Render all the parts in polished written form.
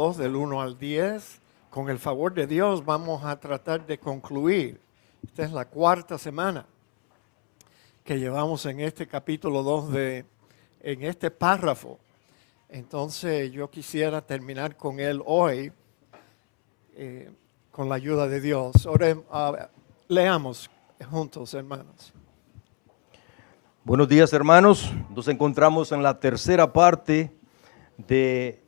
2 del 1 al 10. Con el favor de Dios vamos a tratar de concluir. Esta es la cuarta semana que llevamos en este capítulo 2 en este párrafo. Entonces yo quisiera terminar con él hoy, con la ayuda de Dios. Leamos juntos, hermanos. Buenos días, hermanos. Nos encontramos en la tercera parte de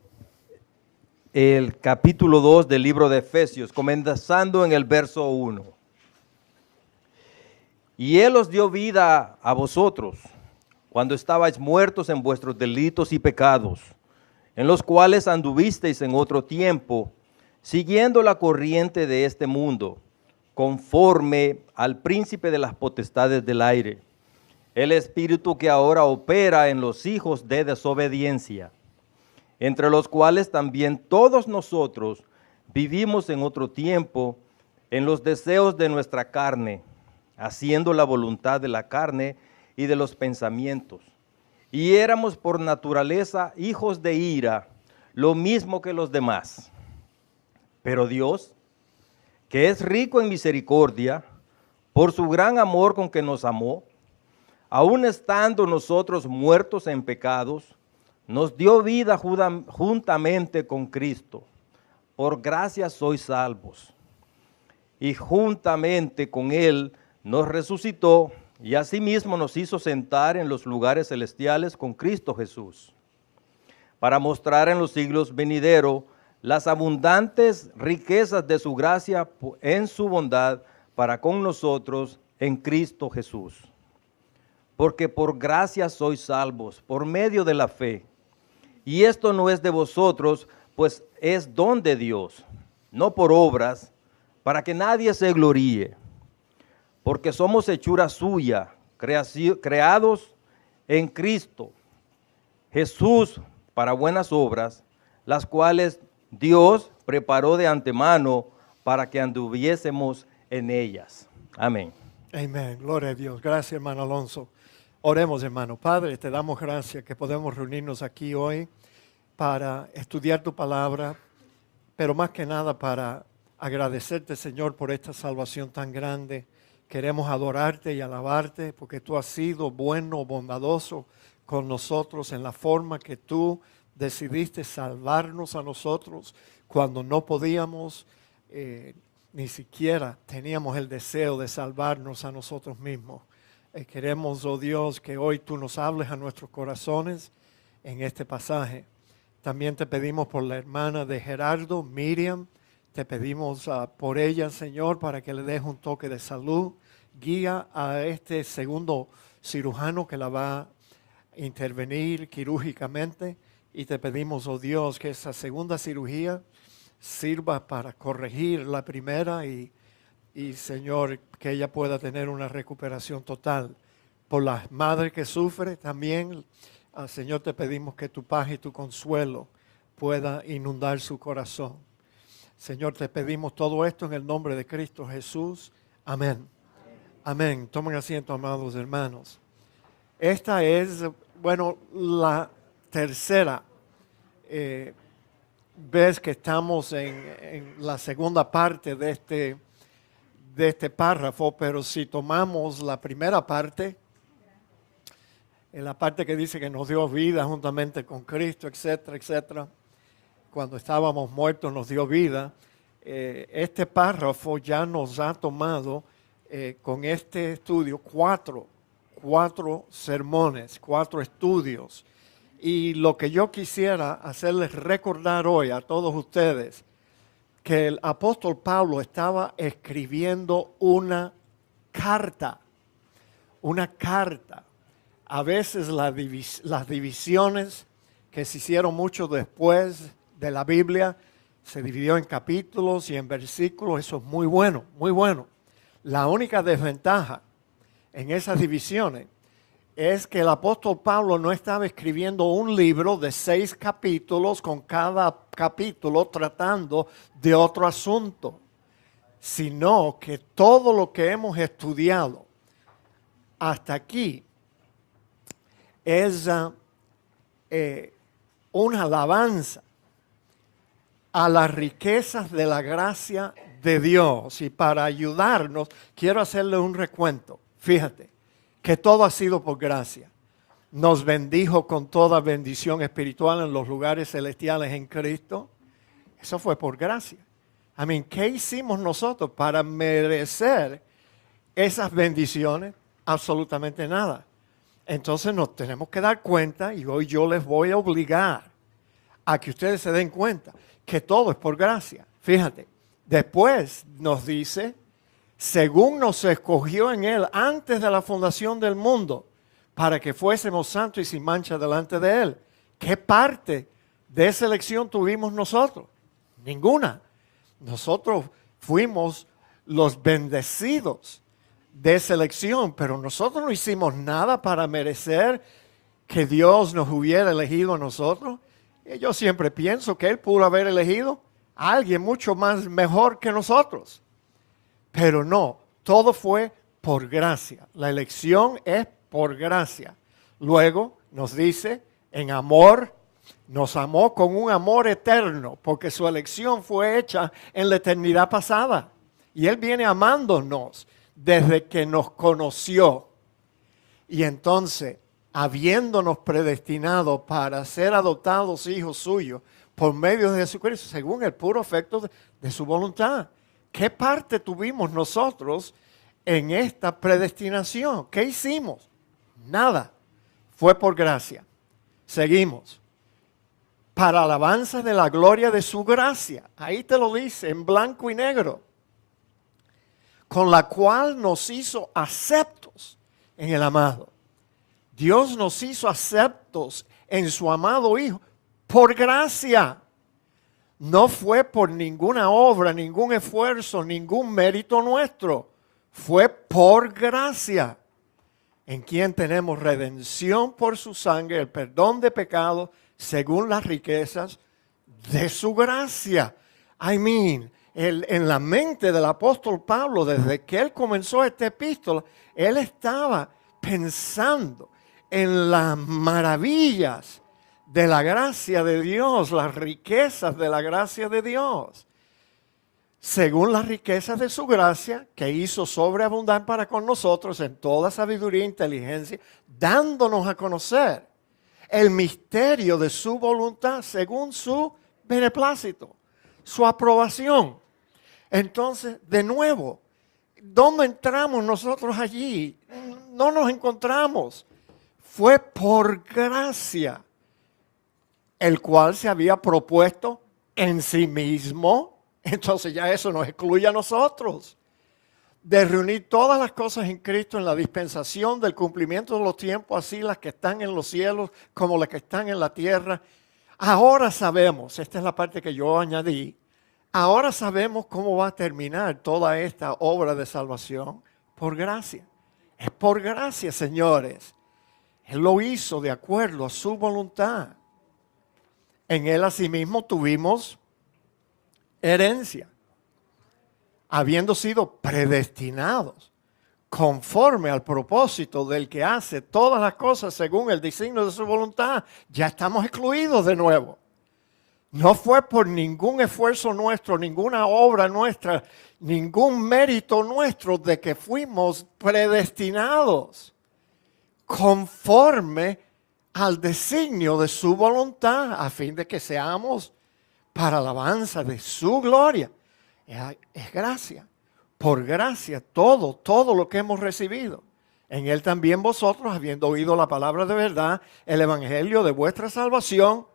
el capítulo 2 del libro de Efesios, comenzando en el verso 1. Y Él os dio vida a vosotros, cuando estabais muertos en vuestros delitos y pecados, en los cuales anduvisteis en otro tiempo, siguiendo la corriente de este mundo, conforme al príncipe de las potestades del aire, el espíritu que ahora opera en los hijos de desobediencia, entre los cuales también todos nosotros vivimos en otro tiempo en los deseos de nuestra carne, haciendo la voluntad de la carne y de los pensamientos. Y éramos por naturaleza hijos de ira, lo mismo que los demás. Pero Dios, que es rico en misericordia, por su gran amor con que nos amó, aun estando nosotros muertos en pecados, nos dio vida juntamente con Cristo. Por gracia sois salvos. Y juntamente con Él nos resucitó y asimismo nos hizo sentar en los lugares celestiales con Cristo Jesús, para mostrar en los siglos venideros las abundantes riquezas de su gracia en su bondad para con nosotros en Cristo Jesús. Porque por gracia sois salvos, por medio de la fe. Y esto no es de vosotros, pues es don de Dios, no por obras, para que nadie se gloríe. Porque somos hechura suya, creados en Cristo Jesús para buenas obras, las cuales Dios preparó de antemano para que anduviésemos en ellas. Amén. Amén. Gloria a Dios. Gracias, hermano Alonso. Oremos, hermano. Padre, te damos gracias que podemos reunirnos aquí hoy para estudiar tu palabra, pero más que nada para agradecerte, Señor, por esta salvación tan grande. Queremos adorarte y alabarte porque tú has sido bueno, bondadoso con nosotros en la forma que tú decidiste salvarnos a nosotros cuando no podíamos, ni siquiera teníamos el deseo de salvarnos a nosotros mismos. Queremos, oh Dios, que hoy tú nos hables a nuestros corazones en este pasaje. También te pedimos por la hermana de Gerardo, Miriam. Te pedimos por ella, Señor, para que le des un toque de salud. Guía a este segundo cirujano que la va a intervenir quirúrgicamente. Y te pedimos, oh Dios, que esa segunda cirugía sirva para corregir la primera y Señor, que ella pueda tener una recuperación total. Por las madres que sufren también, Señor, te pedimos que tu paz y tu consuelo pueda inundar su corazón. Señor, te pedimos todo esto en el nombre de Cristo Jesús. Amén. Amén. Tomen asiento, amados hermanos. Esta es, la tercera vez que estamos en la segunda parte de este párrafo, pero si tomamos la primera parte, en la parte que dice que nos dio vida juntamente con Cristo, etcétera, etcétera, cuando estábamos muertos nos dio vida, este párrafo ya nos ha tomado con este estudio cuatro sermones, 4 estudios. Y lo que yo quisiera hacerles recordar hoy a todos ustedes, que el apóstol Pablo estaba escribiendo una carta. A veces las divisiones que se hicieron mucho después de la Biblia, se dividió en capítulos y en versículos, eso es muy bueno, muy bueno. La única desventaja en esas divisiones es que el apóstol Pablo no estaba escribiendo un libro de 6 capítulos con cada capítulo tratando de otro asunto, sino que todo lo que hemos estudiado hasta aquí es una alabanza a las riquezas de la gracia de Dios. Y para ayudarnos, quiero hacerle un recuento. Fíjate, que todo ha sido por gracia. Nos bendijo con toda bendición espiritual en los lugares celestiales en Cristo. Eso fue por gracia. ¿Qué hicimos nosotros para merecer esas bendiciones? Absolutamente nada. Entonces nos tenemos que dar cuenta, y hoy yo les voy a obligar a que ustedes se den cuenta que todo es por gracia. Fíjate, después nos dice, según nos escogió en Él antes de la fundación del mundo, para que fuésemos santos y sin mancha delante de Él. ¿Qué parte de esa elección tuvimos nosotros? Ninguna. Nosotros fuimos los bendecidos de esa elección, pero nosotros no hicimos nada para merecer que Dios nos hubiera elegido a nosotros. Y yo siempre pienso que Él pudo haber elegido a alguien mucho más mejor que nosotros. Pero no, todo fue por gracia. La elección es por gracia. Luego nos dice, en amor, nos amó con un amor eterno, porque su elección fue hecha en la eternidad pasada. Y Él viene amándonos desde que nos conoció. Y entonces, habiéndonos predestinado para ser adoptados hijos suyos por medio de Jesucristo, según el puro efecto de su voluntad. ¿Qué parte tuvimos nosotros en esta predestinación? ¿Qué hicimos? Nada. Fue por gracia. Seguimos. Para alabanza de la gloria de su gracia. Ahí te lo dice en blanco y negro. Con la cual nos hizo aceptos en el amado. Dios nos hizo aceptos en su amado Hijo por gracia. No fue por ninguna obra, ningún esfuerzo, ningún mérito nuestro. Fue por gracia. En quien tenemos redención por su sangre, el perdón de pecados, según las riquezas de su gracia. En la mente del apóstol Pablo, desde que él comenzó esta epístola, él estaba pensando en las maravillas de la gracia de Dios, las riquezas de la gracia de Dios. Según las riquezas de su gracia, que hizo sobreabundar para con nosotros en toda sabiduría e inteligencia, dándonos a conocer el misterio de su voluntad según su beneplácito, su aprobación. Entonces, de nuevo, ¿dónde entramos nosotros allí? No nos encontramos. Fue por gracia, el cual se había propuesto en sí mismo. Entonces ya eso nos excluye a nosotros, de reunir todas las cosas en Cristo en la dispensación del cumplimiento de los tiempos, así las que están en los cielos como las que están en la tierra. Ahora sabemos, esta es la parte que yo añadí, ahora sabemos cómo va a terminar toda esta obra de salvación por gracia. Es por gracia, señores. Él lo hizo de acuerdo a su voluntad. En Él asimismo tuvimos herencia, habiendo sido predestinados conforme al propósito del que hace todas las cosas según el designio de su voluntad. Ya estamos excluidos de nuevo. No fue por ningún esfuerzo nuestro, ninguna obra nuestra, ningún mérito nuestro de que fuimos predestinados conforme al designio de su voluntad, a fin de que seamos para alabanza de su gloria. Es gracia. Por gracia, todo lo que hemos recibido. En Él también vosotros, habiendo oído la palabra de verdad, el evangelio de vuestra salvación,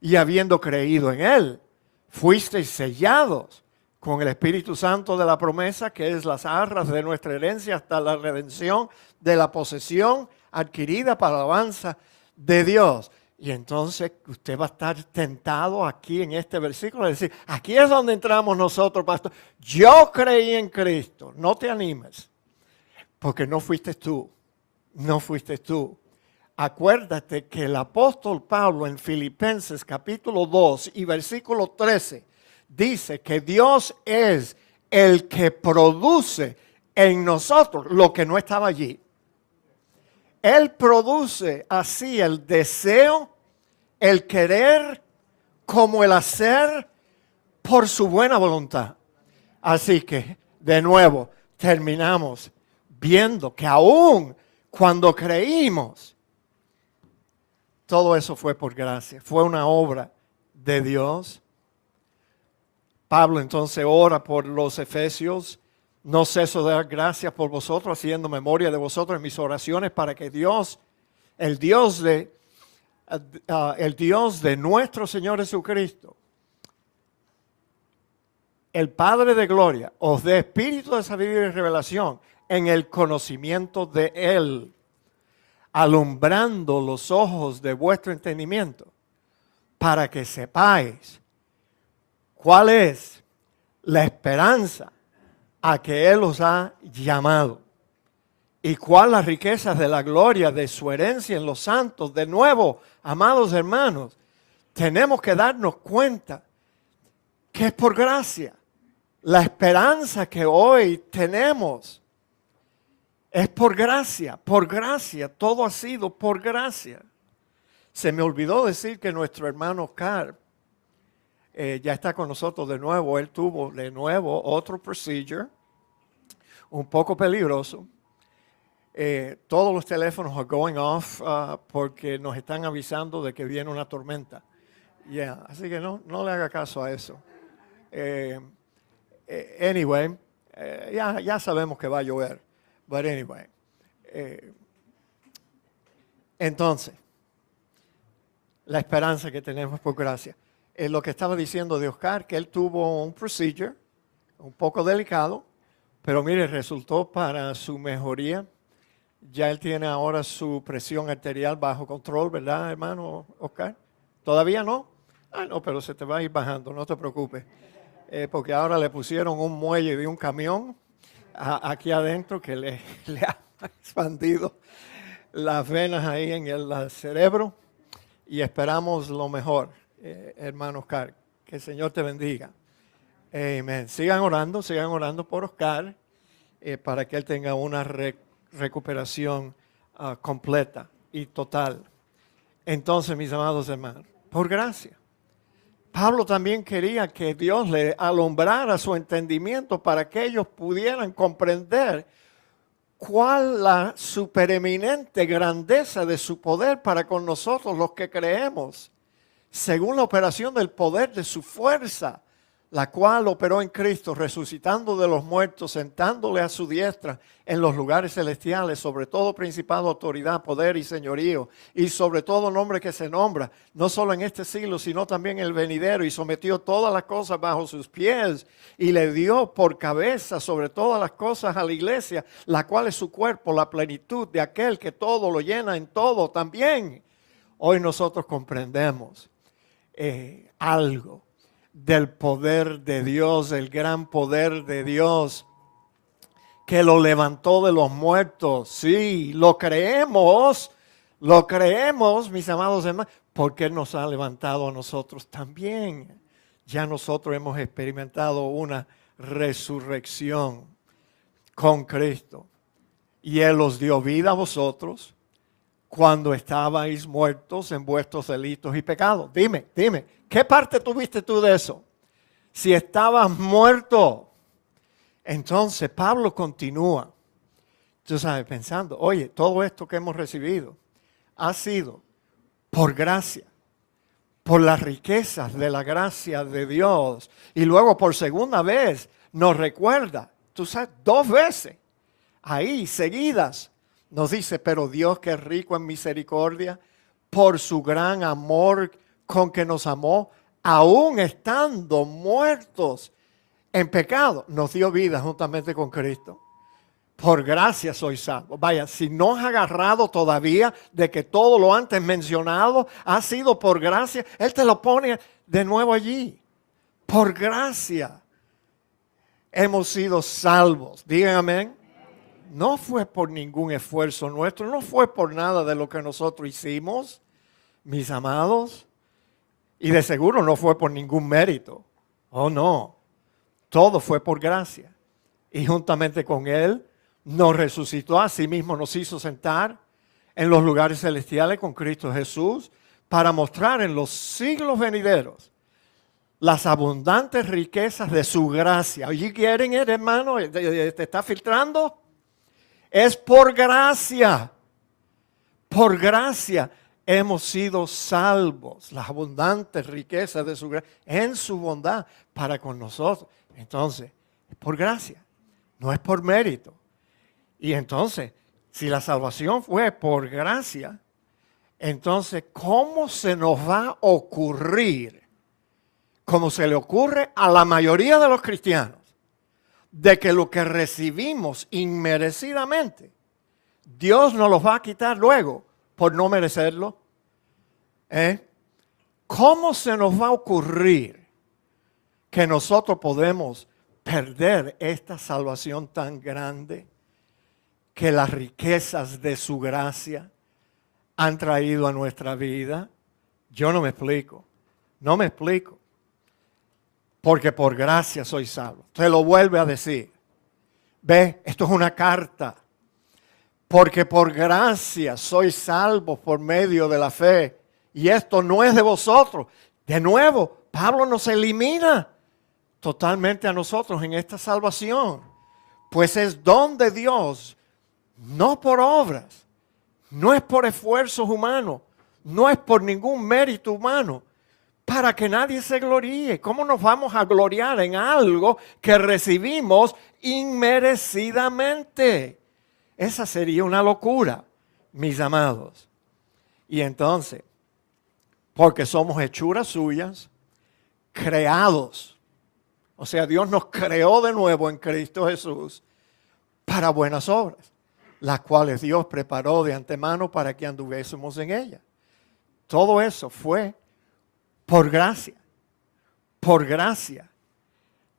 y habiendo creído en Él, fuisteis sellados con el Espíritu Santo de la promesa, que es las arras de nuestra herencia hasta la redención de la posesión adquirida para alabanza de Dios. Y entonces usted va a estar tentado aquí en este versículo a decir, aquí es donde entramos nosotros, pastor. Yo creí en Cristo. No te animes, porque no fuiste tú. No fuiste tú. Acuérdate que el apóstol Pablo en Filipenses capítulo 2 y versículo 13 dice que Dios es el que produce en nosotros lo que no estaba allí. Él produce así el deseo, el querer, como el hacer, por su buena voluntad. Así que, de nuevo, terminamos viendo que aún cuando creímos, todo eso fue por gracia, fue una obra de Dios. Pablo entonces ora por los efesios. No ceso de dar gracias por vosotros, haciendo memoria de vosotros en mis oraciones, para que Dios, el Dios de nuestro Señor Jesucristo, el Padre de gloria, os dé espíritu de sabiduría y revelación en el conocimiento de Él, alumbrando los ojos de vuestro entendimiento, para que sepáis cuál es la esperanza a que Él os ha llamado y cuál las riquezas de la gloria de su herencia en los santos. De nuevo, amados hermanos, tenemos que darnos cuenta que es por gracia. La esperanza que hoy tenemos es por gracia, todo ha sido por gracia. Se me olvidó decir que nuestro hermano Oscar ya está con nosotros de nuevo. Él tuvo de nuevo otro procedure, un poco peligroso. Todos los teléfonos are going off porque nos están avisando de que viene una tormenta. Así que no le haga caso a eso. Anyway, ya sabemos que va a llover. But anyway. Entonces, la esperanza que tenemos por gracia. Lo que estaba diciendo de Oscar, que él tuvo un procedure un poco delicado, pero mire, resultó para su mejoría. Ya él tiene ahora su presión arterial bajo control, ¿verdad, hermano Oscar? ¿Todavía no? No, pero se te va a ir bajando, no te preocupes. Porque ahora le pusieron un muelle de un camión aquí adentro que le ha expandido las venas ahí en el cerebro, y esperamos lo mejor, hermano Oscar. Que el Señor te bendiga. Amén. Sigan orando por Oscar para que él tenga una recuperación completa y total. Entonces, mis amados hermanos, por gracia. Pablo también quería que Dios le alumbrara su entendimiento para que ellos pudieran comprender cuál la supereminente grandeza de su poder para con nosotros los que creemos, según la operación del poder de su fuerza, la cual operó en Cristo, resucitando de los muertos, sentándole a su diestra en los lugares celestiales, sobre todo principado, autoridad, poder y señorío, y sobre todo nombre que se nombra, no solo en este siglo, sino también en el venidero, y sometió todas las cosas bajo sus pies, y le dio por cabeza sobre todas las cosas a la iglesia, la cual es su cuerpo, la plenitud de aquel que todo lo llena en todo también. Hoy nosotros comprendemos algo del poder de Dios, el gran poder de Dios que lo levantó de los muertos. Sí, lo creemos, mis amados hermanos, porque Él nos ha levantado a nosotros también. Ya nosotros hemos experimentado una resurrección con Cristo, y Él os dio vida a vosotros cuando estabais muertos en vuestros delitos y pecados. Dime, ¿qué parte tuviste tú de eso? Si estabas muerto. Entonces Pablo continúa, tú sabes, pensando, oye, todo esto que hemos recibido ha sido por gracia, por las riquezas de la gracia de Dios. Y luego por segunda vez nos recuerda, tú sabes, 2 veces, ahí seguidas, nos dice, pero Dios, que es rico en misericordia, por su gran amor con que nos amó, aún estando muertos en pecado, nos dio vida juntamente con Cristo. Por gracia sois salvos. Vaya, si no has agarrado todavía de que todo lo antes mencionado ha sido por gracia, Él te lo pone de nuevo allí. Por gracia hemos sido salvos. Digan amén. No fue por ningún esfuerzo nuestro, no fue por nada de lo que nosotros hicimos, mis amados. Y de seguro no fue por ningún mérito. Oh, no. Todo fue por gracia. Y juntamente con Él nos resucitó, a sí mismo nos hizo sentar en los lugares celestiales con Cristo Jesús, para mostrar en los siglos venideros las abundantes riquezas de su gracia. ¿Oye, quieren, hermano? ¿Te está filtrando? Es por gracia. Por gracia hemos sido salvos. Las abundantes riquezas de su gracia en su bondad para con nosotros. Entonces, es por gracia, no es por mérito. Y entonces, si la salvación fue por gracia, entonces, ¿cómo se nos va a ocurrir, como se le ocurre a la mayoría de los cristianos, de que lo que recibimos inmerecidamente, Dios nos los va a quitar luego por no merecerlo? ¿Cómo se nos va a ocurrir que nosotros podemos perder esta salvación tan grande que las riquezas de su gracia han traído a nuestra vida? Yo no me explico, no me explico. Porque por gracia soy salvo. Te lo vuelve a decir. Ve, esto es una carta. Porque por gracia soy salvo por medio de la fe. Y esto no es de vosotros. De nuevo, Pablo nos elimina totalmente a nosotros en esta salvación. Pues es don de Dios, no por obras. No es por esfuerzos humanos. No es por ningún mérito humano. Para que nadie se gloríe. ¿Cómo nos vamos a gloriar en algo que recibimos inmerecidamente? Esa sería una locura, mis amados. Y entonces, porque somos hechuras suyas, creados. O sea, Dios nos creó de nuevo en Cristo Jesús para buenas obras, las cuales Dios preparó de antemano para que anduviésemos en ellas. Todo eso fue por gracia, por gracia.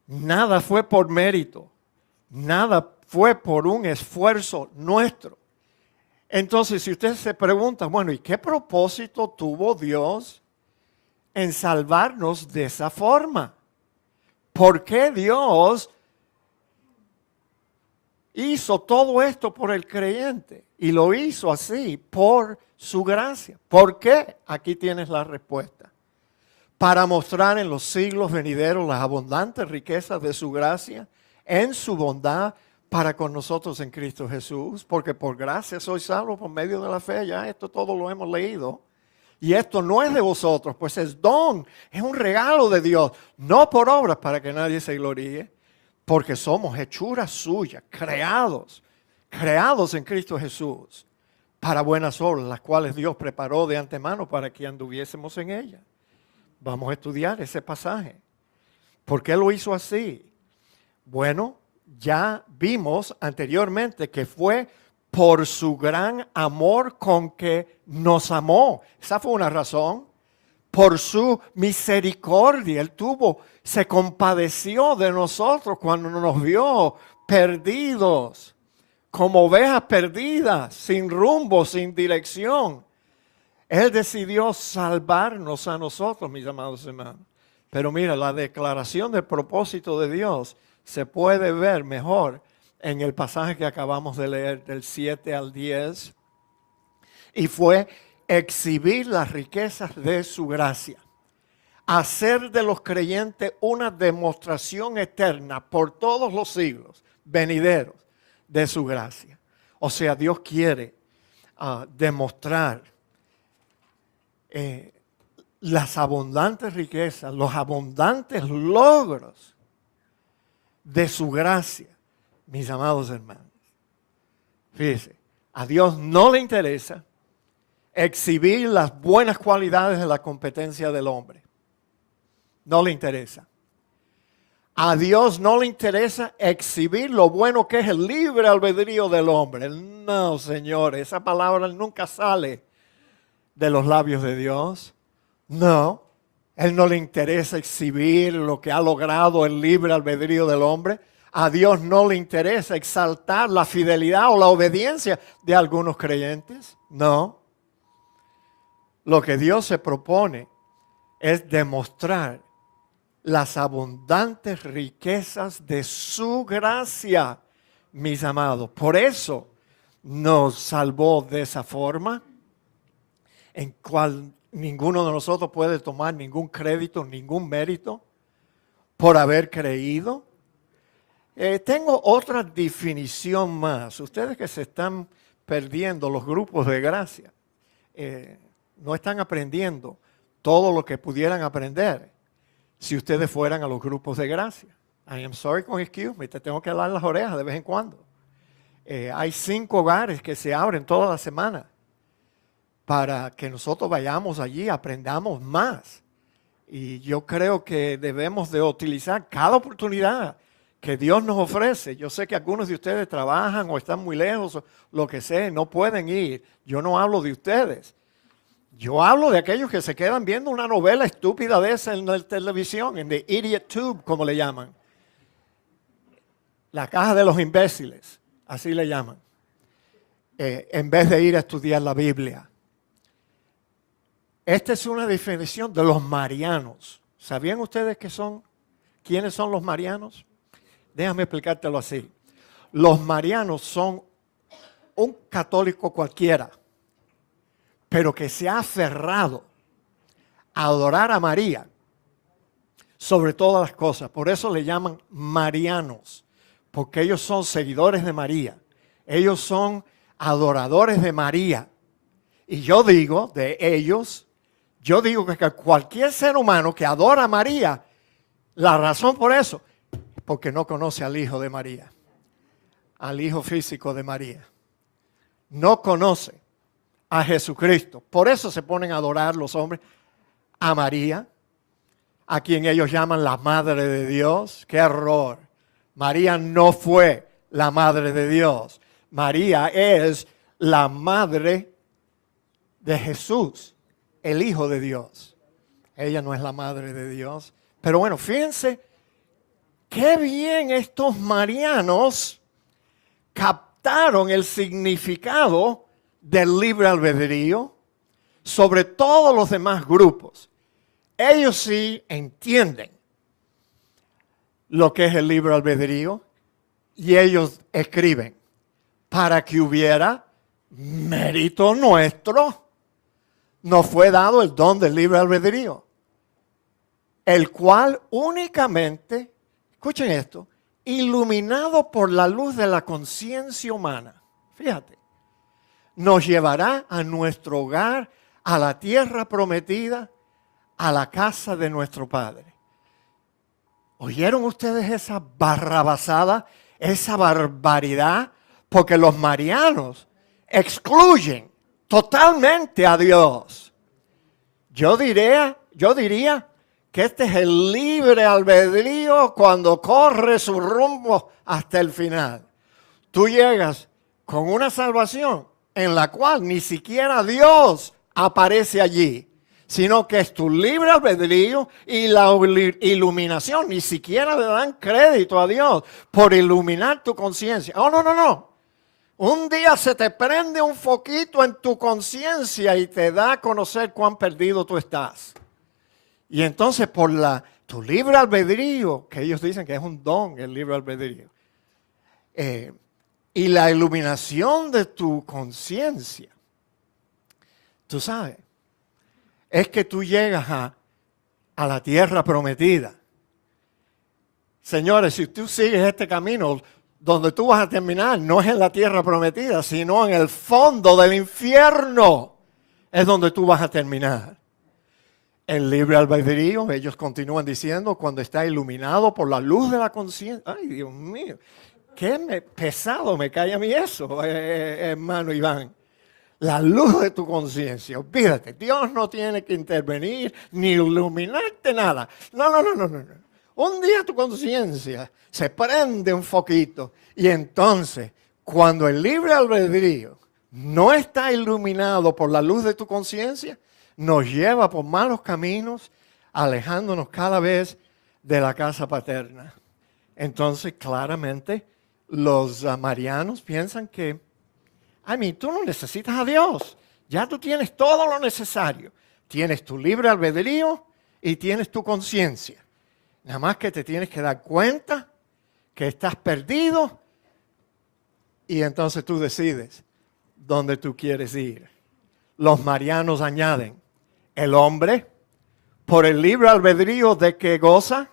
Nada fue por mérito, nada fue por un esfuerzo nuestro. Entonces, si usted se pregunta, bueno, ¿y qué propósito tuvo Dios en salvarnos de esa forma? ¿Por qué Dios hizo todo esto por el creyente? Y lo hizo así, por su gracia. ¿Por qué? Aquí tienes la respuesta. Para mostrar en los siglos venideros las abundantes riquezas de su gracia, en su bondad para con nosotros en Cristo Jesús, porque por gracia soy salvo por medio de la fe. Ya esto todo lo hemos leído. Y esto no es de vosotros, pues es don, es un regalo de Dios, no por obras para que nadie se gloríe, porque somos hechuras suyas, creados en Cristo Jesús, para buenas obras, las cuales Dios preparó de antemano para que anduviésemos en ellas. Vamos a estudiar ese pasaje. ¿Por qué lo hizo así? Bueno, ya vimos anteriormente que fue por su gran amor con que nos amó. Esa fue una razón. Por su misericordia. Él se compadeció de nosotros cuando nos vio perdidos, como ovejas perdidas, sin rumbo, sin dirección. Él decidió salvarnos a nosotros, mis amados hermanos. Pero mira, la declaración del propósito de Dios se puede ver mejor en el pasaje que acabamos de leer, del 7 al 10. Y fue exhibir las riquezas de su gracia. Hacer de los creyentes una demostración eterna por todos los siglos venideros de su gracia. O sea, Dios quiere demostrar las abundantes riquezas, los abundantes logros de su gracia, mis amados hermanos. Fíjense, a Dios no le interesa exhibir las buenas cualidades de la competencia del hombre. No le interesa. A Dios no le interesa exhibir lo bueno que es el libre albedrío del hombre. No, Señor, esa palabra nunca sale de los labios de Dios. No, Él no le interesa exhibir lo que ha logrado el libre albedrío del hombre. A Dios no le interesa exaltar la fidelidad o la obediencia de algunos creyentes. No. Lo que Dios se propone es demostrar las abundantes riquezas de su gracia, mis amados. Por eso nos salvó de esa forma, en cual ninguno de nosotros puede tomar ningún crédito, ningún mérito. por haber creído. Tengo otra definición más. Ustedes que se están perdiendo los grupos de gracia, no están aprendiendo todo lo que pudieran aprender si ustedes fueran a los grupos de gracia. I am sorry con excuse me, te tengo que dar las orejas de vez en cuando. Hay 5 hogares que se abren toda la semana para que nosotros vayamos allí, aprendamos más. Y yo creo que debemos de utilizar cada oportunidad que Dios nos ofrece. Yo sé que algunos de ustedes trabajan o están muy lejos, o lo que sea, no pueden ir. Yo no hablo de ustedes. Yo hablo de aquellos que se quedan viendo una novela estúpida de esa en la televisión, en the idiot tube, como le llaman. La caja de los imbéciles, así le llaman. En vez de ir a estudiar la Biblia. Esta es una definición de los marianos. ¿Sabían ustedes quiénes son los marianos? Déjame explicártelo así. Los marianos son un católico cualquiera, pero que se ha aferrado a adorar a María sobre todas las cosas. Por eso le llaman marianos, porque ellos son seguidores de María. Ellos son adoradores de María. Y yo digo de ellos, que cualquier ser humano que adora a María, la razón por eso, porque no conoce al Hijo de María, al Hijo físico de María. No conoce a Jesucristo. Por eso se ponen a adorar los hombres a María, a quien ellos llaman la Madre de Dios. ¡Qué error! María no fue la Madre de Dios. María es la Madre de Jesús, el Hijo de Dios. Ella no es la Madre de Dios. Pero bueno, fíjense qué bien estos marianos captaron el significado del libre albedrío sobre todos los demás grupos. Ellos sí entienden lo que es el libre albedrío y ellos escriben, para que hubiera mérito nuestro, nos fue dado el don del libre albedrío, el cual únicamente, escuchen esto, iluminado por la luz de la conciencia humana, fíjate, nos llevará a nuestro hogar, a la tierra prometida, a la casa de nuestro Padre. ¿Oyeron ustedes esa barrabasada, esa barbaridad? Porque los marianos excluyen totalmente a Dios. Yo diría que este es el libre albedrío cuando corre su rumbo hasta el final. Tú llegas con una salvación en la cual ni siquiera Dios aparece allí, sino que es tu libre albedrío y la iluminación. Ni siquiera le dan crédito a Dios por iluminar tu conciencia. Oh, no. Un día se te prende un foquito en tu conciencia y te da a conocer cuán perdido tú estás. Y entonces por tu libre albedrío, que ellos dicen que es un don el libre albedrío, y la iluminación de tu conciencia, tú sabes, es que tú llegas a la tierra prometida. Señores, si tú sigues este camino, donde tú vas a terminar no es en la tierra prometida, sino en el fondo del infierno es donde tú vas a terminar. El libre albedrío, ellos continúan diciendo, cuando está iluminado por la luz de la conciencia. Ay, Dios mío, pesado me cae a mí eso, hermano Iván. La luz de tu conciencia, olvídate, Dios no tiene que intervenir ni iluminarte nada. No. Un día tu conciencia se prende un foquito y entonces cuando el libre albedrío no está iluminado por la luz de tu conciencia, nos lleva por malos caminos, alejándonos cada vez de la casa paterna. Entonces claramente los marianos piensan que tú no necesitas a Dios. Ya tú tienes todo lo necesario. Tienes tu libre albedrío y tienes tu conciencia. Nada más que te tienes que dar cuenta que estás perdido y entonces tú decides dónde tú quieres ir. Los marianos añaden, el hombre, por el libre albedrío de que goza,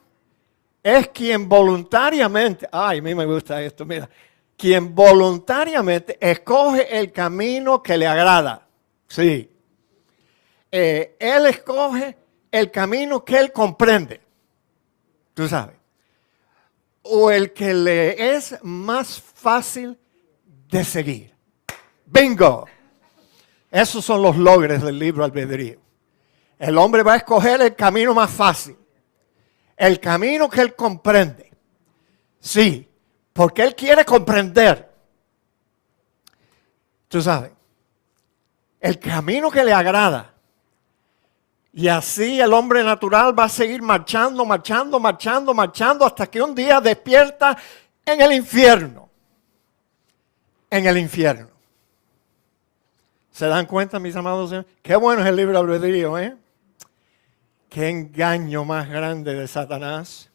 es quien voluntariamente, ay, a mí me gusta esto, mira, quien voluntariamente escoge el camino que le agrada. Sí. Él escoge el camino que él comprende. Tú sabes. O el que le es más fácil de seguir. ¡Bingo! Esos son los logros del libre albedrío. El hombre va a escoger el camino más fácil. El camino que él comprende. Sí, porque él quiere comprender. Tú sabes. El camino que le agrada. Y así el hombre natural va a seguir marchando hasta que un día despierta en el infierno. En el infierno. ¿Se dan cuenta, mis amados? Qué bueno es el libre albedrío, ¿eh? Qué engaño más grande de Satanás.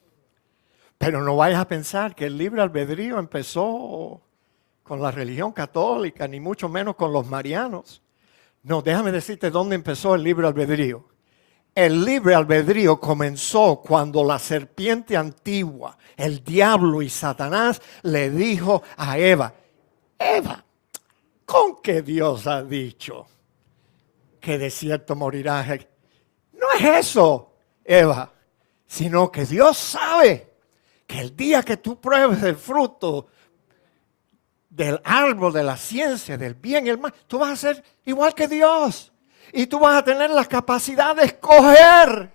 Pero no vayas a pensar que el libre albedrío empezó con la religión católica, ni mucho menos con los marianos. No, déjame decirte dónde empezó el libre albedrío. El libre albedrío comenzó cuando la serpiente antigua, el diablo y Satanás, le dijo a Eva, Eva, ¿con qué Dios ha dicho que de cierto morirás? No es eso, Eva, sino que Dios sabe que el día que tú pruebes el fruto del árbol de la ciencia, del bien y el mal, tú vas a ser igual que Dios. Y tú vas a tener la capacidad de escoger.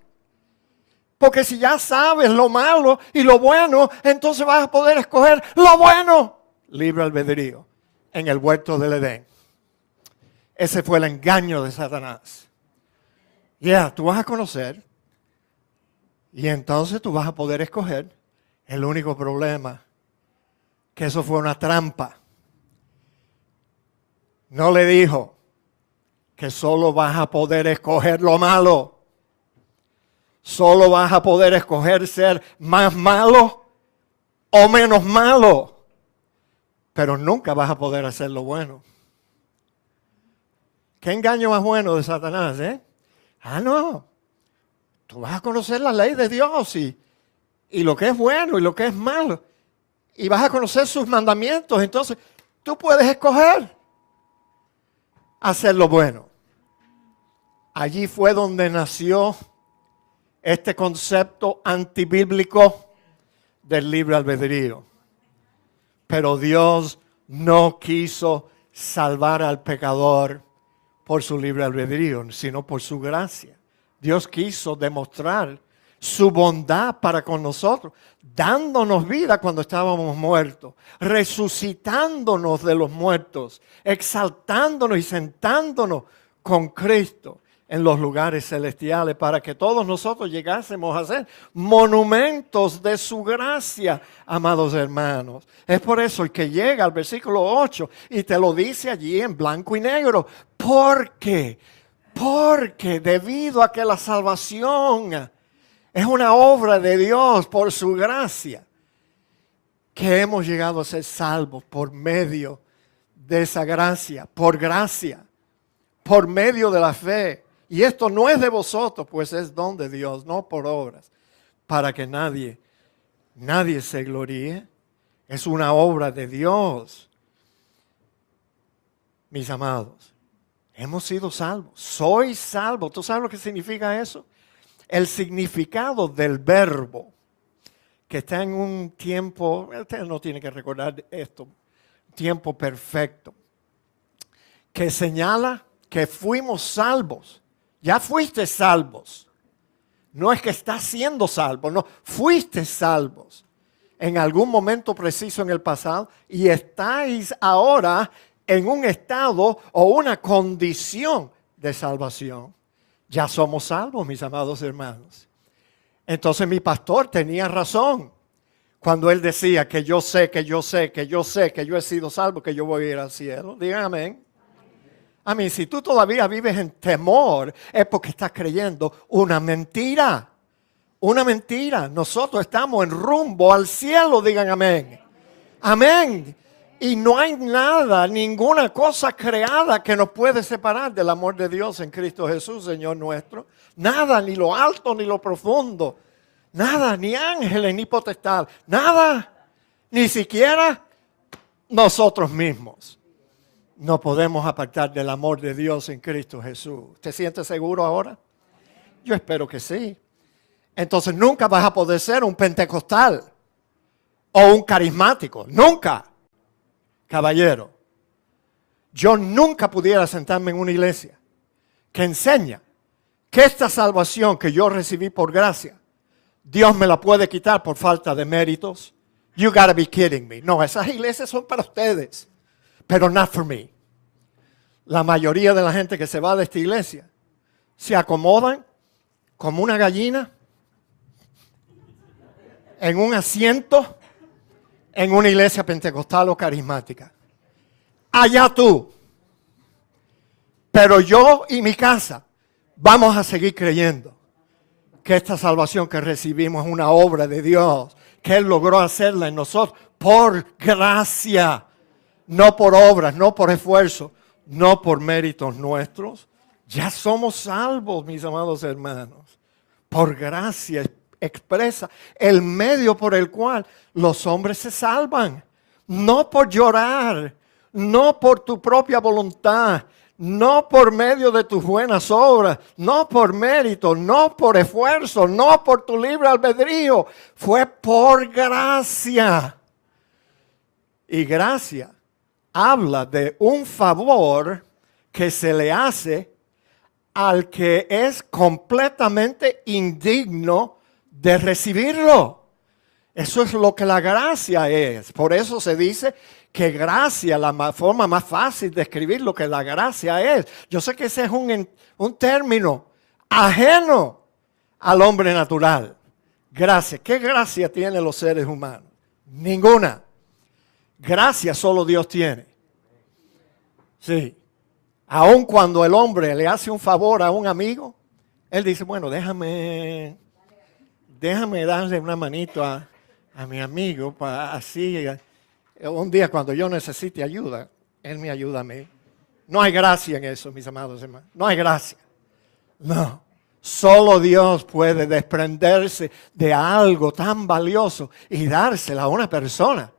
Porque si ya sabes lo malo y lo bueno, entonces vas a poder escoger lo bueno. Libre albedrío en el huerto del Edén. Ese fue el engaño de Satanás. Tú vas a conocer y entonces tú vas a poder escoger. El único problema, que eso fue una trampa. No le dijo que solo vas a poder escoger lo malo. Solo vas a poder escoger ser más malo o menos malo. Pero nunca vas a poder hacer lo bueno. ¿Qué engaño más bueno de Satanás, eh? No. Tú vas a conocer la ley de Dios y lo que es bueno y lo que es malo. Y vas a conocer sus mandamientos. Entonces, tú puedes escoger hacer lo bueno. Allí fue donde nació este concepto antibíblico del libre albedrío. Pero Dios no quiso salvar al pecador por su libre albedrío, sino por su gracia. Dios quiso demostrar su bondad para con nosotros, dándonos vida cuando estábamos muertos, resucitándonos de los muertos, exaltándonos y sentándonos con Cristo en los lugares celestiales para que todos nosotros llegásemos a ser monumentos de su gracia, amados hermanos. Es por eso que llega al versículo 8 y te lo dice allí en blanco y negro. Porque debido a que la salvación es una obra de Dios por su gracia, que hemos llegado a ser salvos por medio de esa gracia, por medio de la fe. Y esto no es de vosotros, pues es don de Dios, no por obras, para que nadie se gloríe. Es una obra de Dios. Mis amados, hemos sido salvos. Soy salvo. ¿Tú sabes lo que significa eso? El significado del verbo, que está en un tiempo, usted no tiene que recordar esto, tiempo perfecto, que señala que fuimos salvos. Ya fuiste salvos. No es que estás siendo salvo, no, fuiste salvos en algún momento preciso en el pasado y estáis ahora en un estado o una condición de salvación. Ya somos salvos, mis amados hermanos. Entonces mi pastor tenía razón cuando él decía que yo sé que yo he sido salvo, que yo voy a ir al cielo. Digan amén. Si tú todavía vives en temor, es porque estás creyendo una mentira. Una mentira. Nosotros estamos en rumbo al cielo, digan amén. Amén. Y no hay nada, ninguna cosa creada que nos puede separar del amor de Dios en Cristo Jesús, Señor nuestro. Nada, ni lo alto ni lo profundo. Nada, ni ángeles, ni potestad, nada, ni siquiera nosotros mismos. No podemos apartar del amor de Dios en Cristo Jesús. ¿Te sientes seguro ahora? Yo espero que sí. Entonces nunca vas a poder ser un pentecostal o un carismático. Nunca. Caballero, yo nunca pudiera sentarme en una iglesia que enseña que esta salvación que yo recibí por gracia, Dios me la puede quitar por falta de méritos. You gotta be kidding me. No, esas iglesias son para ustedes, pero not for me. La mayoría de la gente que se va de esta iglesia se acomodan como una gallina en un asiento en una iglesia pentecostal o carismática. Allá tú. Pero yo y mi casa vamos a seguir creyendo que esta salvación que recibimos es una obra de Dios, que Él logró hacerla en nosotros por gracia, no por obras, no por esfuerzo, no por méritos nuestros. Ya somos salvos, mis amados hermanos, por gracia expresa, el medio por el cual los hombres se salvan, no por llorar, no por tu propia voluntad, no por medio de tus buenas obras, no por mérito, no por esfuerzo, no por tu libre albedrío. Fue por gracia. Y gracia habla de un favor que se le hace al que es completamente indigno de recibirlo. Eso es lo que la gracia es. Por eso se dice que gracia, la forma más fácil de escribir lo que la gracia es. Yo sé que ese es un término ajeno al hombre natural. Gracia. ¿Qué gracia tienen los seres humanos? Ninguna. Gracia solo Dios tiene. Sí. Aun cuando el hombre le hace un favor a un amigo, él dice, bueno, déjame darle una manito a mi amigo para así. Un día cuando yo necesite ayuda, Él me ayuda a mí. No hay gracia en eso, mis amados hermanos. No hay gracia. No. Solo Dios puede desprenderse de algo tan valioso y dársela a una persona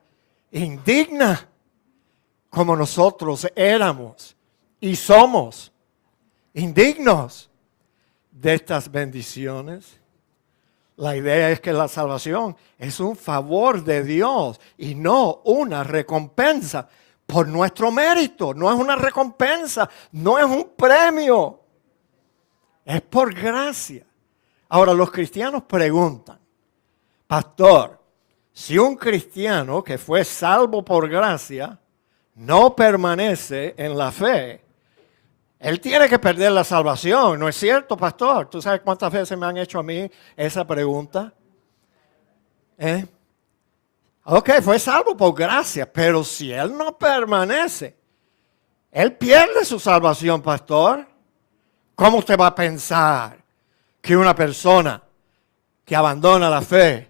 indigna como nosotros éramos y somos indignos de estas bendiciones. La idea es que la salvación es un favor de Dios y no una recompensa por nuestro mérito. No es una recompensa, no es un premio. Es por gracia. Ahora los cristianos preguntan, pastor, si un cristiano que fue salvo por gracia no permanece en la fe, él tiene que perder la salvación, ¿no es cierto, pastor? ¿Tú sabes cuántas veces me han hecho a mí esa pregunta? Ok, fue salvo por gracia, pero si él no permanece, él pierde su salvación, pastor. ¿Cómo usted va a pensar que una persona que abandona la fe,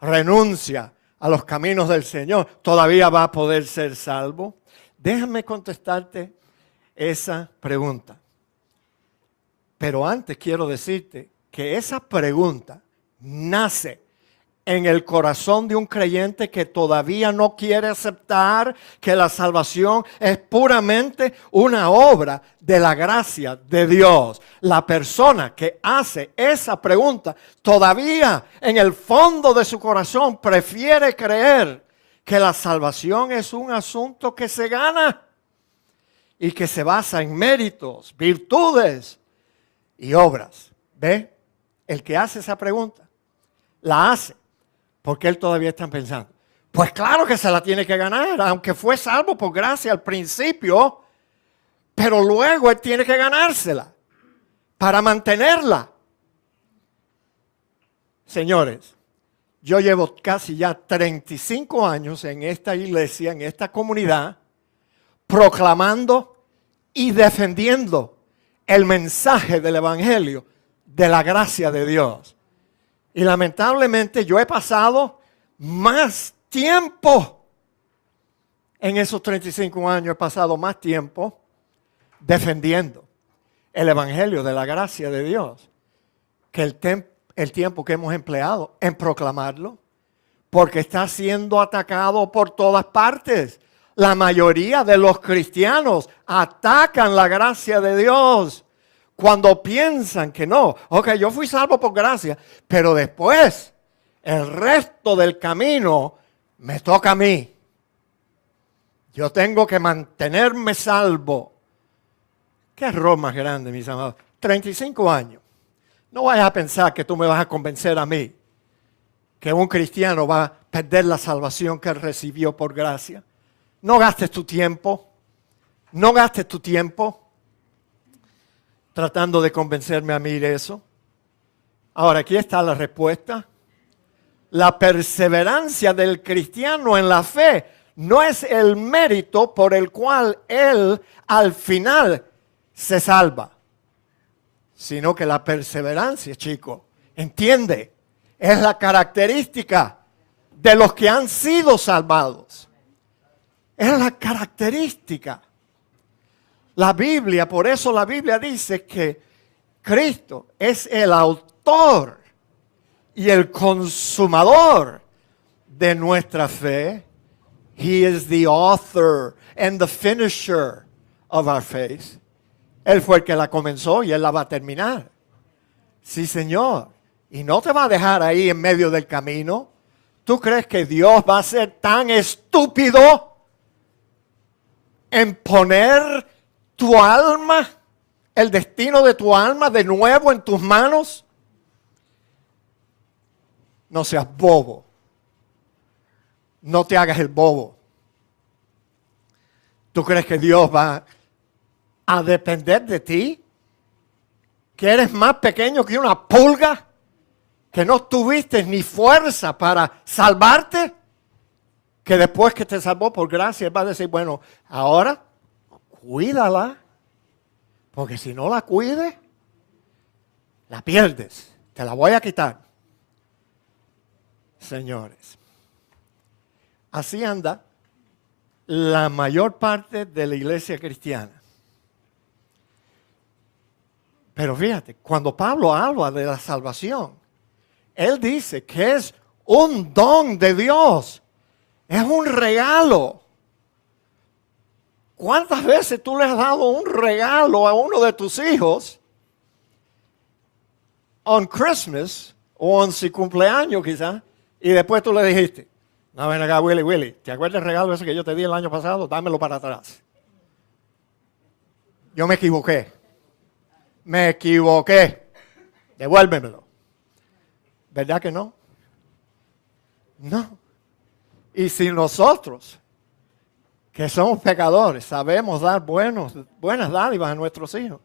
renuncia a los caminos del Señor, todavía va a poder ser salvo? Déjame contestarte esa pregunta. Pero antes quiero decirte que esa pregunta nace en el corazón de un creyente que todavía no quiere aceptar que la salvación es puramente una obra de la gracia de Dios. La persona que hace esa pregunta todavía en el fondo de su corazón prefiere creer que la salvación es un asunto que se gana y que se basa en méritos, virtudes y obras. ¿Ve? El que hace esa pregunta, la hace porque él todavía está pensando. Pues claro que se la tiene que ganar, aunque fue salvo por gracia al principio, pero luego él tiene que ganársela para mantenerla. Señores, yo llevo casi ya 35 años en esta iglesia, en esta comunidad, proclamando y defendiendo el mensaje del Evangelio de la gracia de Dios. Y lamentablemente yo he pasado más tiempo, en esos 35 años he pasado más tiempo defendiendo el Evangelio de la gracia de Dios que el tiempo que hemos empleado en proclamarlo, porque está siendo atacado por todas partes. La mayoría de los cristianos atacan la gracia de Dios cuando piensan que no. Ok, yo fui salvo por gracia, pero después el resto del camino me toca a mí. Yo tengo que mantenerme salvo. ¿Qué error más grande, mis amados? 35 años. No vayas a pensar que tú me vas a convencer a mí que un cristiano va a perder la salvación que él recibió por gracia. No gastes tu tiempo. No gastes tu tiempo tratando de convencerme a mí de eso. Ahora, aquí está la respuesta. La perseverancia del cristiano en la fe no es el mérito por el cual él al final se salva, sino que la perseverancia, chico, entiende, es la característica de los que han sido salvados. Es la característica. La Biblia, por eso la Biblia dice que Cristo es el autor y el consumador de nuestra fe. He is the author and the finisher of our faith. Él fue el que la comenzó y Él la va a terminar. Sí, Señor. Y no te va a dejar ahí en medio del camino. ¿Tú crees que Dios va a ser tan estúpido en poner tu alma, el destino de tu alma de nuevo en tus manos? No seas bobo. No te hagas el bobo. ¿Tú crees que Dios va a depender de ti? ¿Que eres más pequeño que una pulga? ¿Que no tuviste ni fuerza para salvarte? Que después que te salvó por gracia, Él va a decir, bueno, ahora cuídala. Porque si no la cuides, la pierdes. Te la voy a quitar. Señores, así anda la mayor parte de la iglesia cristiana. Pero fíjate, cuando Pablo habla de la salvación, él dice que es un don de Dios, es un regalo. ¿Cuántas veces tú le has dado un regalo a uno de tus hijos on Christmas o en su cumpleaños quizás? Y después tú le dijiste, no, ven acá, Willy, ¿te acuerdas del regalo ese que yo te di el año pasado? Dámelo para atrás. Yo me equivoqué. Devuélvemelo. ¿Verdad que no? No. Y si nosotros, que somos pecadores, sabemos dar buenas dádivas a nuestros hijos,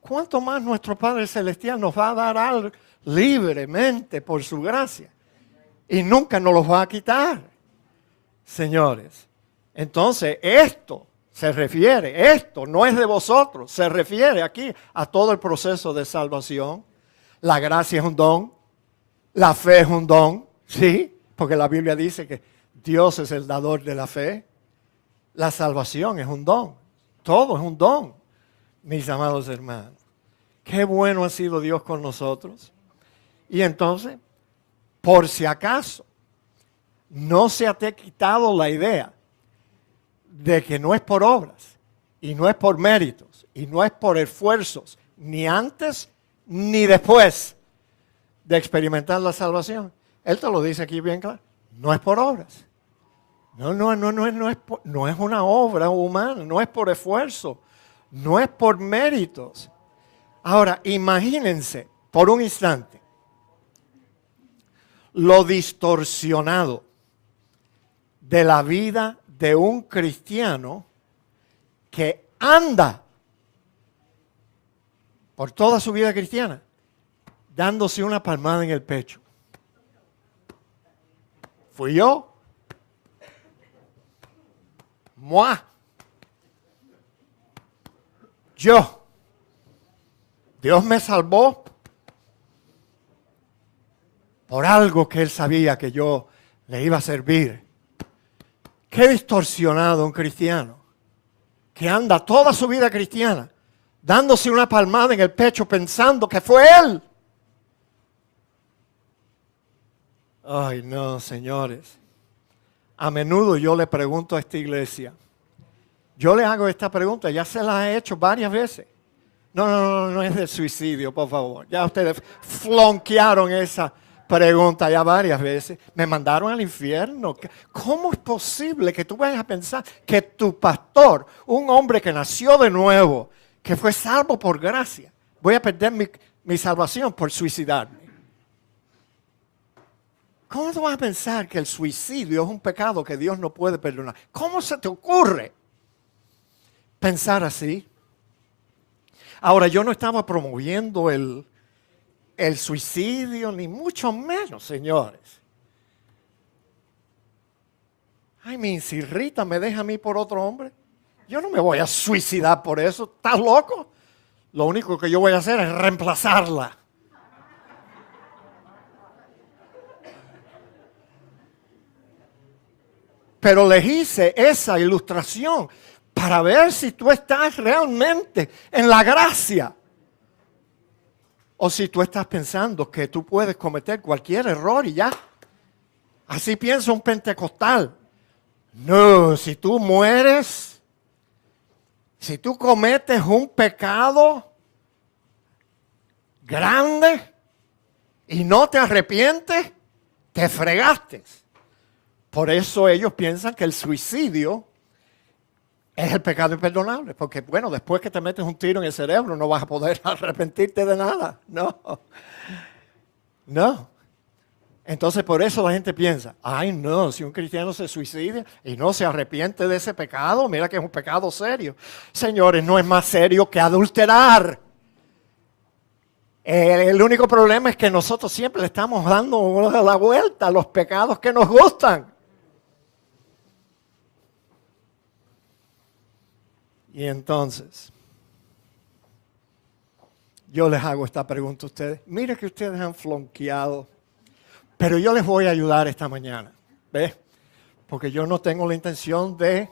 ¿cuánto más nuestro Padre Celestial nos va a dar algo libremente por su gracia? Y nunca nos los va a quitar, señores. Entonces, esto no es de vosotros, se refiere aquí a todo el proceso de salvación. La gracia es un don, la fe es un don, ¿sí? Porque la Biblia dice que Dios es el dador de la fe. La salvación es un don, todo es un don, mis amados hermanos. Qué bueno ha sido Dios con nosotros. Y entonces, por si acaso, no se te ha quitado la idea de que no es por obras, y no es por méritos, y no es por esfuerzos, ni antes ni después de experimentar la salvación. Él te lo dice aquí bien claro. No es por obras. No es una obra humana, no es por esfuerzo, no es por méritos. Ahora, imagínense por un instante lo distorsionado de la vida de un cristiano que anda por toda su vida cristiana dándose una palmada en el pecho. Fui yo. Yo. Dios me salvó por algo que Él sabía que yo le iba a servir. Qué distorsionado un cristiano que anda toda su vida cristiana dándose una palmada en el pecho pensando que fue Él. Ay, no, señores. A menudo yo le pregunto a esta iglesia. Yo le hago esta pregunta, ya se la he hecho varias veces. No es de suicidio, por favor. Ya ustedes flonquearon esa pregunta ya varias veces. Me mandaron al infierno. ¿Cómo es posible que tú vayas a pensar que tu pastor, un hombre que nació de nuevo, que fue salvo por gracia, voy a perder mi salvación por suicidarme? ¿Cómo tú vas a pensar que el suicidio es un pecado que Dios no puede perdonar? ¿Cómo se te ocurre pensar así? Ahora, yo no estaba promoviendo el suicidio, ni mucho menos, señores. Ay, si Rita me deja a mí por otro hombre, yo no me voy a suicidar por eso. ¿Estás loco? Lo único que yo voy a hacer es reemplazarla. Pero les hice esa ilustración para ver si tú estás realmente en la gracia. O si tú estás pensando que tú puedes cometer cualquier error y ya. Así piensa un pentecostal. No, si tú mueres, si tú cometes un pecado grande y no te arrepientes, te fregaste. Por eso ellos piensan que el suicidio es el pecado imperdonable. Porque, bueno, después que te metes un tiro en el cerebro no vas a poder arrepentirte de nada. No. Entonces, por eso la gente piensa, ay no, si un cristiano se suicida y no se arrepiente de ese pecado, mira que es un pecado serio. Señores, no es más serio que adulterar. El único problema es que nosotros siempre le estamos dando la vuelta a los pecados que nos gustan. Y entonces, yo les hago esta pregunta a ustedes. Mire que ustedes han flonqueado, pero yo les voy a ayudar esta mañana. ¿Ves? Porque yo no tengo la intención de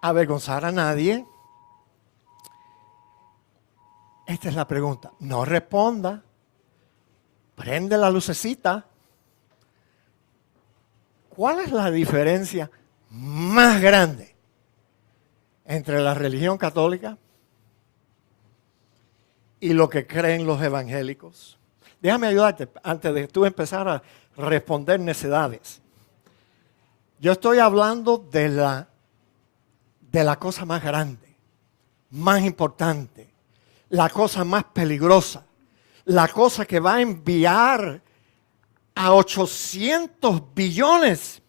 avergonzar a nadie. Esta es la pregunta. No responda. Prende la lucecita. ¿Cuál es la diferencia más grande entre la religión católica y lo que creen los evangélicos? Déjame ayudarte antes de tú empezar a responder necedades. Yo estoy hablando de la cosa más grande, más importante, la cosa más peligrosa, la cosa que va a enviar a 800 billones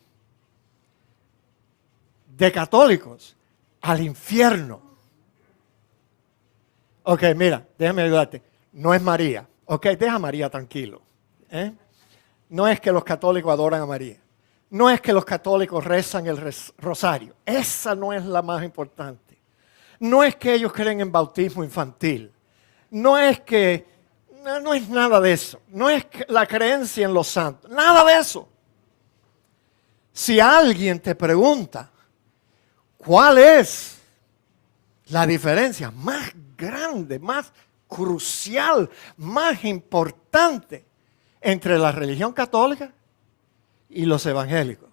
de católicos al infierno. Ok, mira, déjame ayudarte. No es María. Ok, deja a María tranquilo. No es que los católicos adoran a María. No es que los católicos rezan el rosario. Esa no es la más importante. No es que ellos creen en bautismo infantil. No es nada de eso. No es la creencia en los santos. Nada de eso. Si alguien te pregunta cuál es la diferencia más grande, más crucial, más importante entre la religión católica y los evangélicos.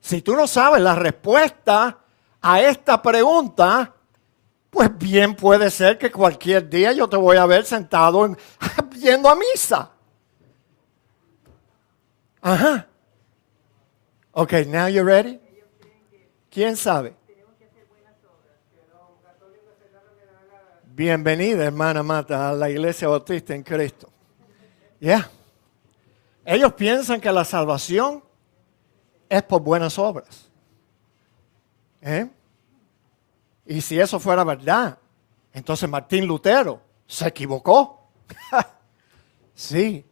Si tú no sabes la respuesta a esta pregunta, pues bien puede ser que cualquier día yo te voy a ver sentado yendo a misa. Ajá. Ok, now you're ready. ¿Quién sabe? Bienvenida, hermana Mata, a la Iglesia Bautista en Cristo. Ya. Ellos piensan que la salvación es por buenas obras. Y si eso fuera verdad, entonces Martín Lutero se equivocó. Sí.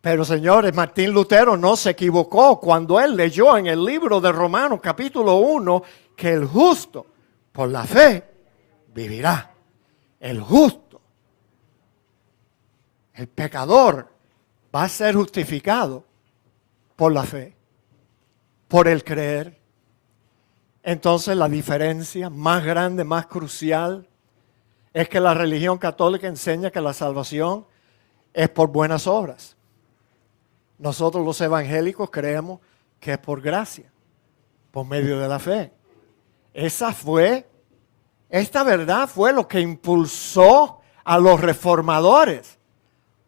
Pero señores, Martín Lutero no se equivocó cuando él leyó en el libro de Romanos capítulo 1 que el justo por la fe vivirá. El justo, el pecador, va a ser justificado por la fe, por el creer. Entonces la diferencia más grande, más crucial, es que la religión católica enseña que la salvación es por buenas obras. Nosotros los evangélicos creemos que es por gracia, por medio de la fe. Esta verdad fue lo que impulsó a los reformadores.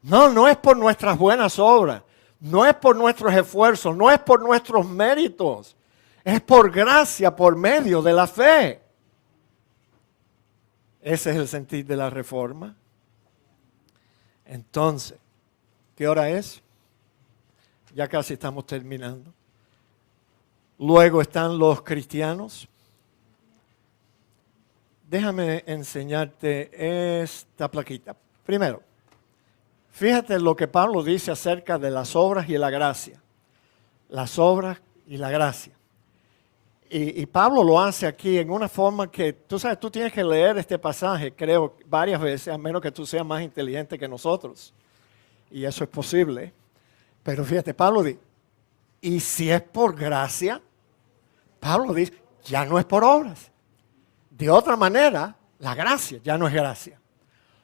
No es por nuestras buenas obras, no es por nuestros esfuerzos, no es por nuestros méritos. Es por gracia, por medio de la fe. Ese es el sentido de la reforma. Entonces, ¿qué hora es? Ya casi estamos terminando. Luego están los cristianos. Déjame enseñarte esta plaquita. Primero, fíjate lo que Pablo dice acerca de las obras y la gracia. Las obras y la gracia. Y Pablo lo hace aquí en una forma que, tú sabes, tú tienes que leer este pasaje, creo, varias veces, a menos que tú seas más inteligente que nosotros. Y eso es posible. Pero fíjate, Pablo dice, y si es por gracia, Pablo dice, ya no es por obras. De otra manera, la gracia ya no es gracia.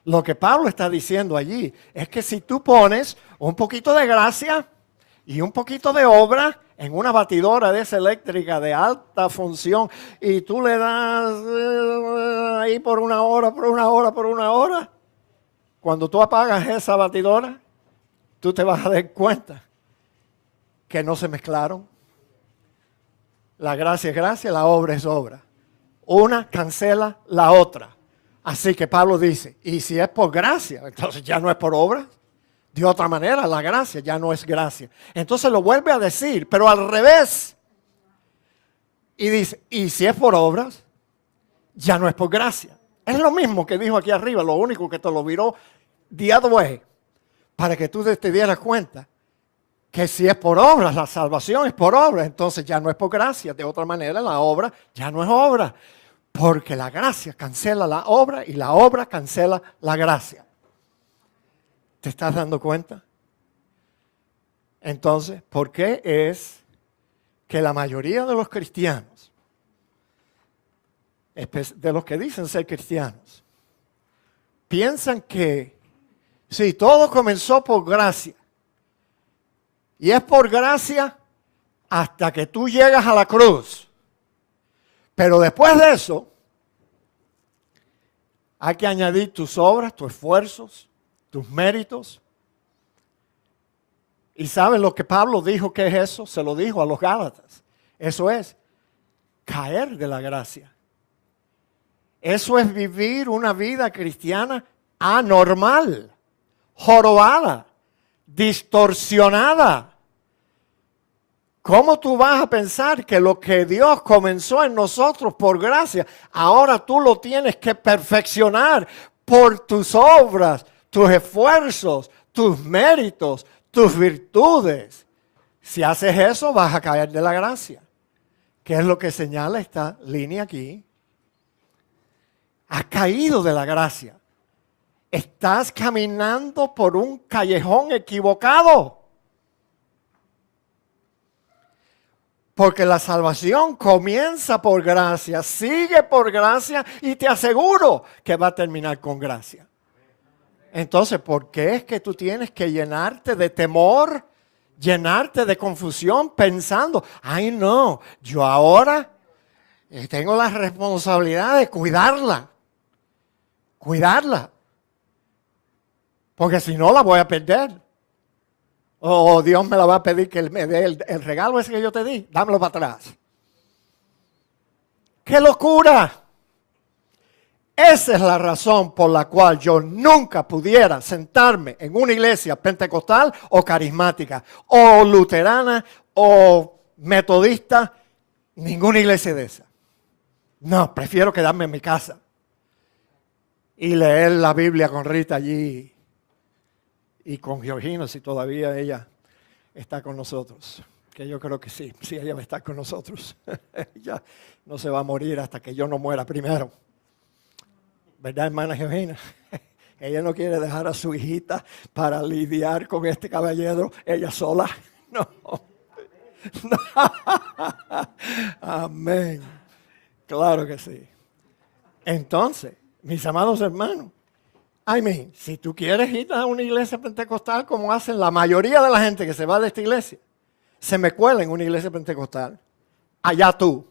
Lo que Pablo está diciendo allí es que si tú pones un poquito de gracia y un poquito de obra en una batidora de esa eléctrica de alta función y tú le das ahí por una hora, cuando tú apagas esa batidora, tú te vas a dar cuenta que no se mezclaron. La gracia es gracia, la obra es obra. Una cancela la otra. Así que Pablo dice, y si es por gracia, entonces ya no es por obra. De otra manera, la gracia ya no es gracia. Entonces lo vuelve a decir, pero al revés. Y dice, y si es por obras, ya no es por gracia. Es lo mismo que dijo aquí arriba, lo único que te lo viró the other way, para que tú te dieras cuenta que si es por obras, la salvación es por obras, entonces ya no es por gracia. De otra manera, la obra ya no es obra, porque la gracia cancela la obra y la obra cancela la gracia. ¿Te estás dando cuenta? Entonces, ¿por qué es que la mayoría de los cristianos, de los que dicen ser cristianos, piensan que si todo comenzó por gracia, y es por gracia hasta que tú llegas a la cruz, pero después de eso, hay que añadir tus obras, tus esfuerzos, tus méritos. ¿Y sabes lo que Pablo dijo que es eso? Se lo dijo a los Gálatas. Eso es caer de la gracia. Eso es vivir una vida cristiana anormal, jorobada, distorsionada. ¿Cómo tú vas a pensar que lo que Dios comenzó en nosotros por gracia, ahora tú lo tienes que perfeccionar por tus obras, tus esfuerzos, tus méritos, tus virtudes? Si haces eso, vas a caer de la gracia. ¿Qué es lo que señala esta línea aquí? Has caído de la gracia. Estás caminando por un callejón equivocado. Porque la salvación comienza por gracia, sigue por gracia y te aseguro que va a terminar con gracia. Entonces, ¿por qué es que tú tienes que llenarte de temor, llenarte de confusión pensando, ay no, yo ahora tengo la responsabilidad de cuidarla? Porque si no la voy a perder. O Dios me la va a pedir que me dé el regalo ese que yo te di, dámelo para atrás. ¡Qué locura! Esa es la razón por la cual yo nunca pudiera sentarme en una iglesia pentecostal o carismática, o luterana, o metodista, ninguna iglesia de esa. No, prefiero quedarme en mi casa y leer la Biblia con Rita allí y con Georgina, si todavía ella está con nosotros. Que yo creo que sí, ella va a estar con nosotros. Ella no se va a morir hasta que yo no muera primero. ¿Verdad, hermana Georgina? Ella no quiere dejar a su hijita para lidiar con este caballero, ella sola. No. Amén. Claro que sí. Entonces, mis amados hermanos, Si tú quieres ir a una iglesia pentecostal como hacen la mayoría de la gente que se va de esta iglesia, se me cuela en una iglesia pentecostal, allá tú.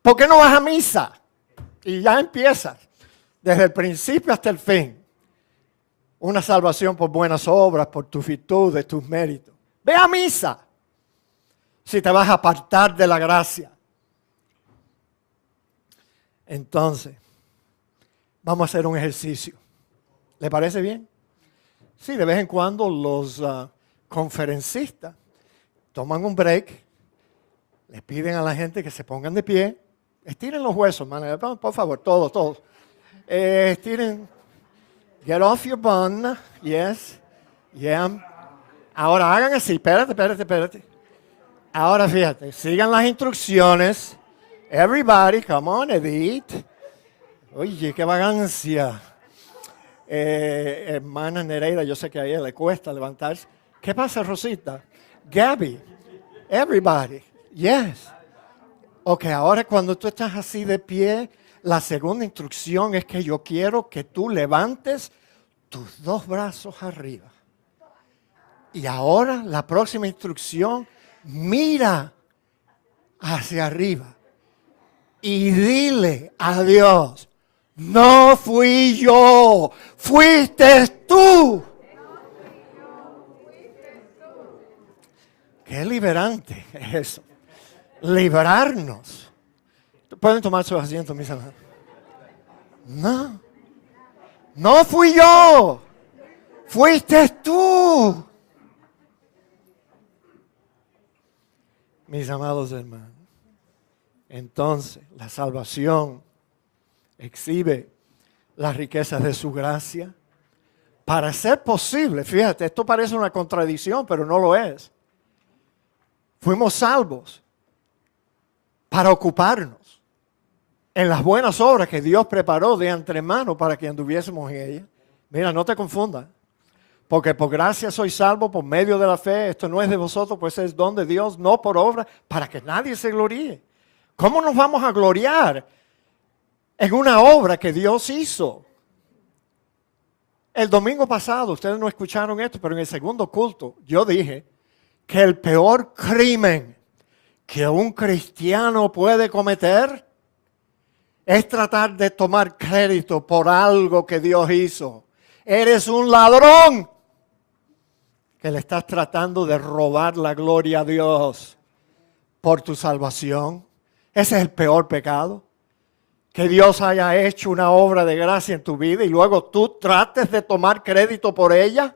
¿Por qué no vas a misa? Y ya empiezas, desde el principio hasta el fin, una salvación por buenas obras, por tus virtudes, tus méritos. Ve a misa si te vas a apartar de la gracia. Entonces, vamos a hacer un ejercicio. ¿Le parece bien? Sí, de vez en cuando los conferencistas toman un break, le piden a la gente que se pongan de pie, estiren los huesos, hermano, por favor, todos. Estiren, get off your bun, yes, yeah. Ahora hagan así, espérate. Ahora fíjate, sigan las instrucciones. Everybody, come on, Edith. Oye, qué vagancia. Hermana Nereida, yo sé que a ella le cuesta levantarse. ¿Qué pasa, Rosita? Gabby, everybody, yes. Ok, ahora cuando tú estás así de pie, la segunda instrucción es que yo quiero que tú levantes tus dos brazos arriba. Y ahora la próxima instrucción, mira hacia arriba y dile a Dios, no fui yo, fuiste tú. Qué liberante es eso. Librarnos. ¿Pueden tomar sus asientos, mis hermanos? No fui yo, fuiste tú. Mis amados hermanos, entonces la salvación exhibe las riquezas de su gracia para ser posible. Fíjate, esto parece una contradicción, pero no lo es. Fuimos salvos para ocuparnos en las buenas obras que Dios preparó de antemano para que anduviésemos en ellas. Mira, no te confundas. Porque por gracia soy salvo por medio de la fe. Esto no es de vosotros, pues es don de Dios, no por obra, para que nadie se gloríe. ¿Cómo nos vamos a gloriar en una obra que Dios hizo? El domingo pasado, ustedes no escucharon esto, pero en el segundo culto yo dije que el peor crimen que un cristiano puede cometer es tratar de tomar crédito por algo que Dios hizo. Eres un ladrón que le estás tratando de robar la gloria a Dios por tu salvación. Ese es el peor pecado. Que Dios haya hecho una obra de gracia en tu vida y luego tú trates de tomar crédito por ella.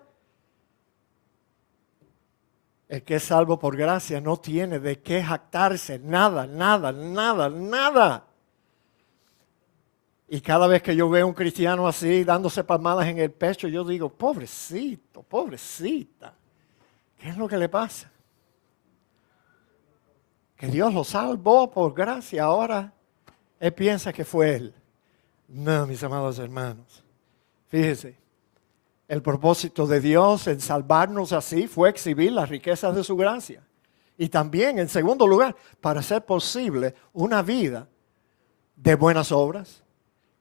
El que es salvo por gracia no tiene de qué jactarse, nada. Y cada vez que yo veo a un cristiano así, dándose palmadas en el pecho, yo digo, pobrecito, pobrecita, ¿qué es lo que le pasa? Que Dios lo salvó por gracia, ahora él piensa que fue él. No, mis amados hermanos, fíjese. El propósito de Dios en salvarnos así fue exhibir las riquezas de su gracia. Y también, en segundo lugar, para hacer posible una vida de buenas obras,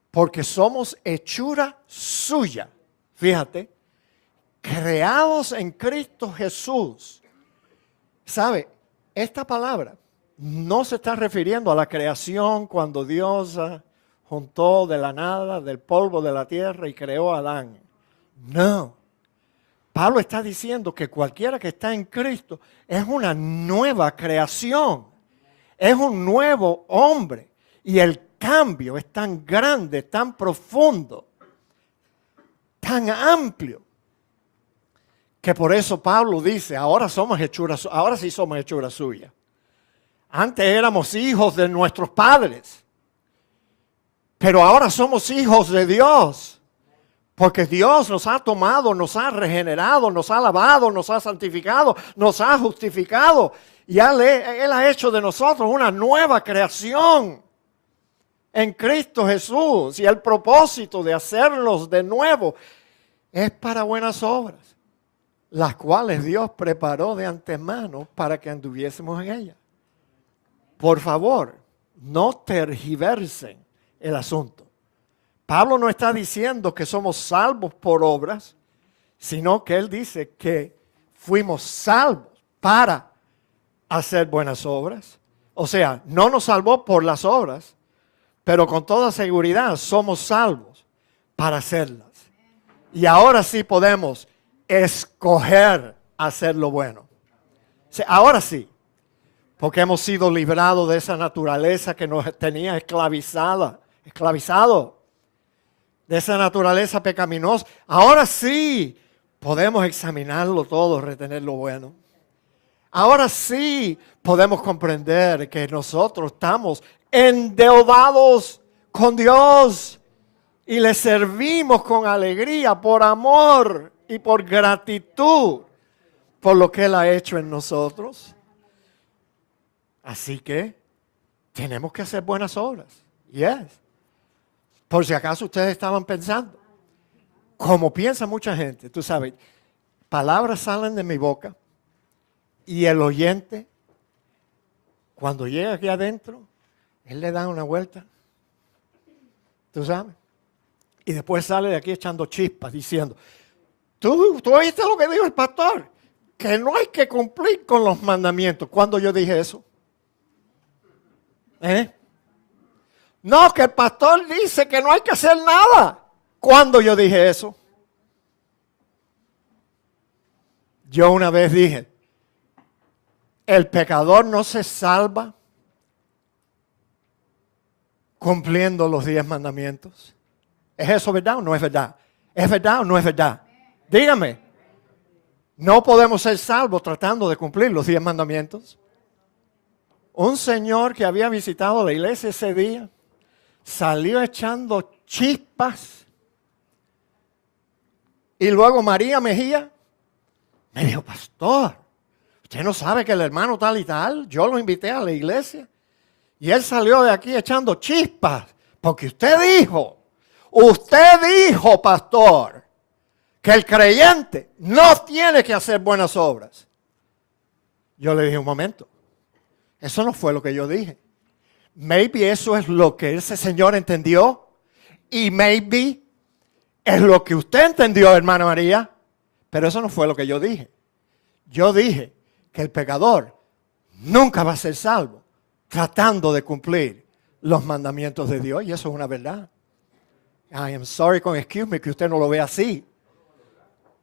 porque somos hechura suya. Fíjate, creados en Cristo Jesús. ¿Sabe? Esta palabra no se está refiriendo a la creación cuando Dios juntó de la nada, del polvo de la tierra y creó a Adán. No. Pablo está diciendo que cualquiera que está en Cristo es una nueva creación. Es un nuevo hombre. Y el cambio es tan grande, tan profundo, tan amplio, que por eso Pablo dice, ahora sí somos hechura suya. Antes éramos hijos de nuestros padres, pero ahora somos hijos de Dios. Porque Dios nos ha tomado, nos ha regenerado, nos ha lavado, nos ha santificado, nos ha justificado. Y Él ha hecho de nosotros una nueva creación en Cristo Jesús. Y el propósito de hacerlos de nuevo es para buenas obras, las cuales Dios preparó de antemano para que anduviésemos en ellas. Por favor, no tergiversen el asunto. Pablo no está diciendo que somos salvos por obras, sino que él dice que fuimos salvos para hacer buenas obras. O sea, no nos salvó por las obras, pero con toda seguridad somos salvos para hacerlas. Y ahora sí podemos escoger hacer lo bueno. O sea, ahora sí, porque hemos sido librados de esa naturaleza que nos tenía esclavizado, de esa naturaleza pecaminosa. Ahora sí podemos examinarlo todo, retener lo bueno. Ahora sí podemos comprender que nosotros estamos endeudados con Dios y le servimos con alegría, por amor y por gratitud por lo que Él ha hecho en nosotros. Así que tenemos que hacer buenas obras. Yes. Por si acaso ustedes estaban pensando, como piensa mucha gente, tú sabes, palabras salen de mi boca y el oyente, cuando llega aquí adentro, él le da una vuelta, tú sabes, y después sale de aquí echando chispas diciendo, ¿Tú oíste lo que dijo el pastor? Que no hay que cumplir con los mandamientos. ¿Cuándo yo dije eso? No, que el pastor dice que no hay que hacer nada. ¿Cuándo yo dije eso? Yo una vez dije, el pecador no se salva cumpliendo los 10 mandamientos. ¿Es eso verdad o no es verdad? ¿Es verdad o no es verdad? Dígame. No podemos ser salvos tratando de cumplir los 10 mandamientos. Un señor que había visitado la iglesia ese día salió echando chispas. Y luego María Mejía me dijo, pastor, ¿usted no sabe que el hermano tal y tal? Yo lo invité a la iglesia. Y él salió de aquí echando chispas. Porque usted dijo, pastor, que el creyente no tiene que hacer buenas obras. Yo le dije, un momento, eso no fue lo que yo dije. Maybe eso es lo que ese señor entendió. Y maybe es lo que usted entendió, hermana María. Pero eso no fue lo que yo dije. Yo dije que el pecador nunca va a ser salvo tratando de cumplir los mandamientos de Dios. Y eso es una verdad. I am sorry, excuse me, que usted no lo ve así.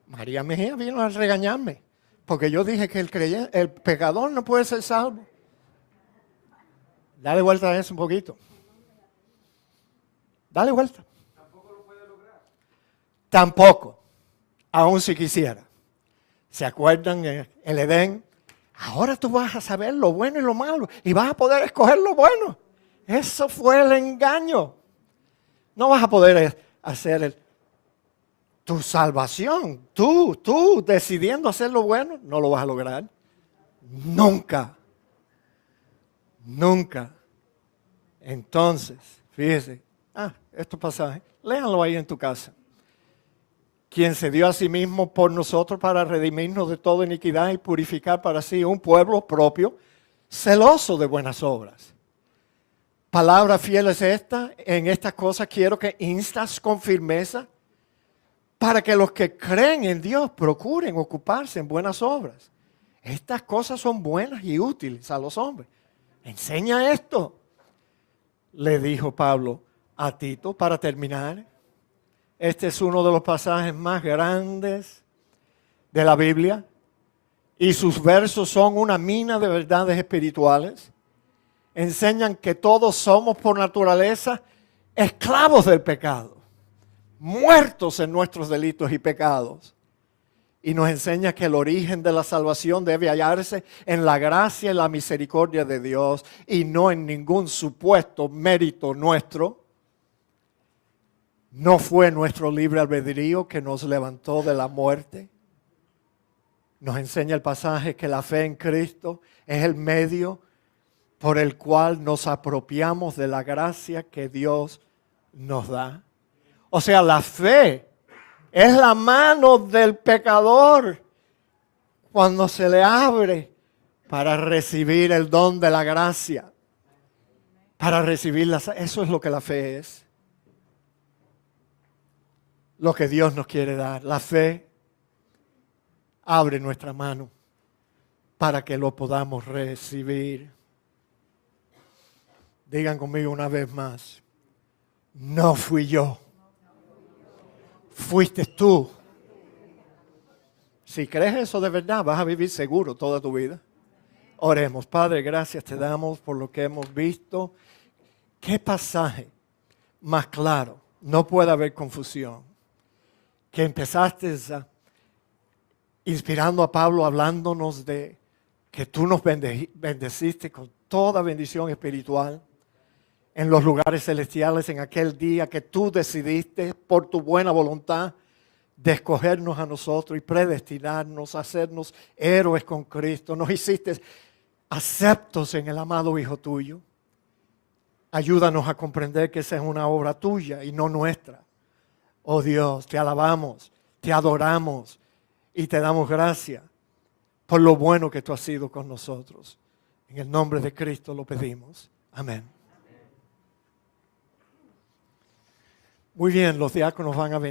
María Mejía vino a regañarme. Porque yo dije que el pecador no puede ser salvo. Dale vuelta a eso un poquito. Dale vuelta. Tampoco lo puede lograr. Tampoco. Aún si quisiera. ¿Se acuerdan el Edén? Ahora tú vas a saber lo bueno y lo malo. Y vas a poder escoger lo bueno. Eso fue el engaño. No vas a poder hacer tu salvación. Tú decidiendo hacer lo bueno, no lo vas a lograr. Nunca. Nunca. Entonces, fíjese. Estos pasajes, léanlo ahí en tu casa. Quien se dio a sí mismo por nosotros para redimirnos de toda iniquidad y purificar para sí un pueblo propio, celoso de buenas obras. Palabra fiel es esta. En estas cosas quiero que instas con firmeza para que los que creen en Dios procuren ocuparse en buenas obras. Estas cosas son buenas y útiles a los hombres. Enseña esto, le dijo Pablo a Tito para terminar. Este es uno de los pasajes más grandes de la Biblia y sus versos son una mina de verdades espirituales. Enseñan que todos somos por naturaleza esclavos del pecado, muertos en nuestros delitos y pecados. Y nos enseña que el origen de la salvación debe hallarse en la gracia y la misericordia de Dios y no en ningún supuesto mérito nuestro. No fue nuestro libre albedrío que nos levantó de la muerte. Nos enseña el pasaje que la fe en Cristo es el medio por el cual nos apropiamos de la gracia que Dios nos da. O sea, la fe es la mano del pecador cuando se le abre para recibir el don de la gracia. Para recibir eso es lo que la fe es. lo que Dios nos quiere dar. La fe abre nuestra mano para que lo podamos recibir. Digan conmigo una vez más, no fui yo, fuiste tú. Si crees eso de verdad, vas a vivir seguro toda tu vida. Oremos. Padre, gracias te damos por lo que hemos visto. ¿Qué pasaje más claro? No puede haber confusión. Que empezaste inspirando a Pablo, hablándonos de que tú nos bendeciste con toda bendición espiritual en los lugares celestiales en aquel día que tú decidiste por tu buena voluntad de escogernos a nosotros y predestinarnos a hacernos héroes con Cristo. Nos hiciste aceptos en el amado Hijo tuyo. Ayúdanos a comprender que esa es una obra tuya y no nuestra. Oh Dios, te alabamos, te adoramos y te damos gracias por lo bueno que tú has sido con nosotros. En el nombre de Cristo lo pedimos. Amén. Muy bien, los diáconos van a venir.